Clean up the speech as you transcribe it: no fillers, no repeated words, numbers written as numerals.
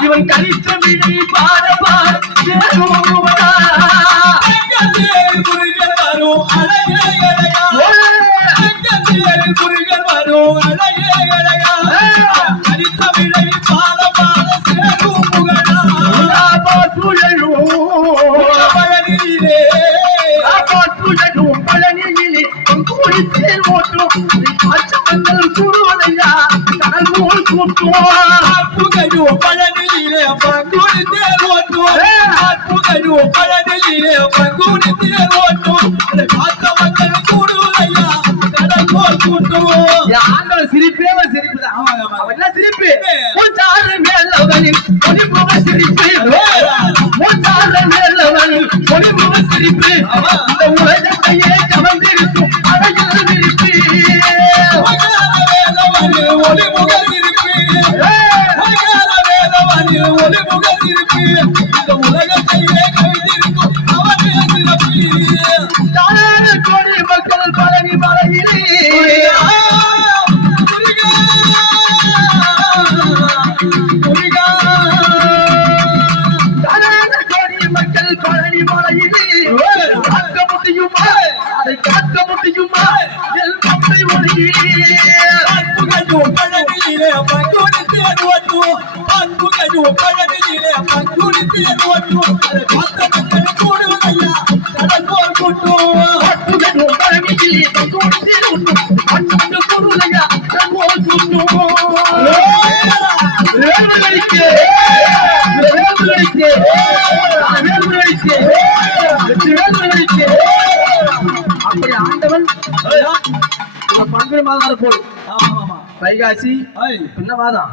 இவன் கழித்த விழி பாட பாட வரும் குறிகள் வரும் அழகா கழித்த விழி பாட பாட சேரும் புகழும் பழனியிலே தேர் ஓட்டும் கூறுவதையா கடல் போல் கூட்டுவோம் பழனியிலே பங்குனி தேர் ஓட்டும் பழனியிலே பங்குனி தேர் ஓட்டும் காத்த மக்கள் கூடுவதையா கடல் போல் கூட்டுவோம் ஆண்கள சிரிப்பே சிரிப்புதான் சிரிப்பு மூச்சாறு மேலவனின் ஒளிமுக சிரிப்பு மூச்சாறு மேலவனின் ஒளிமுக சிரிப்பு இந்த உலகத்தையே கவர்ந்திருக்கும் அழகில் விரிப்பு ஒளிமுக சிரிப்பு ஒளிமுக சிரிப்பு இந்த உலகத்தையே கவர்ந்திருக்கும் அவனில் சிறப்பு கோடி மக்கள் பழனி மலையிலே காக்க முடியுமா என் மத்தை ஒளியும் பழனியிலே பங்குனி தேர் ஓட்டும் பழனியிலே பங்குனி தேர் ஓட்டும் காத்த மக்கள் கூடுவதையா கடல் போல் கூட்டும் பழனியிலே பங்குனி தேர் ஓட்டும் மக்கள் கூடுவதையா கடல் போல் கூட்டும் அப்படி ஆண்டவன் பங்குனி மாதம் போடு வைகாசி பின்னவாதான்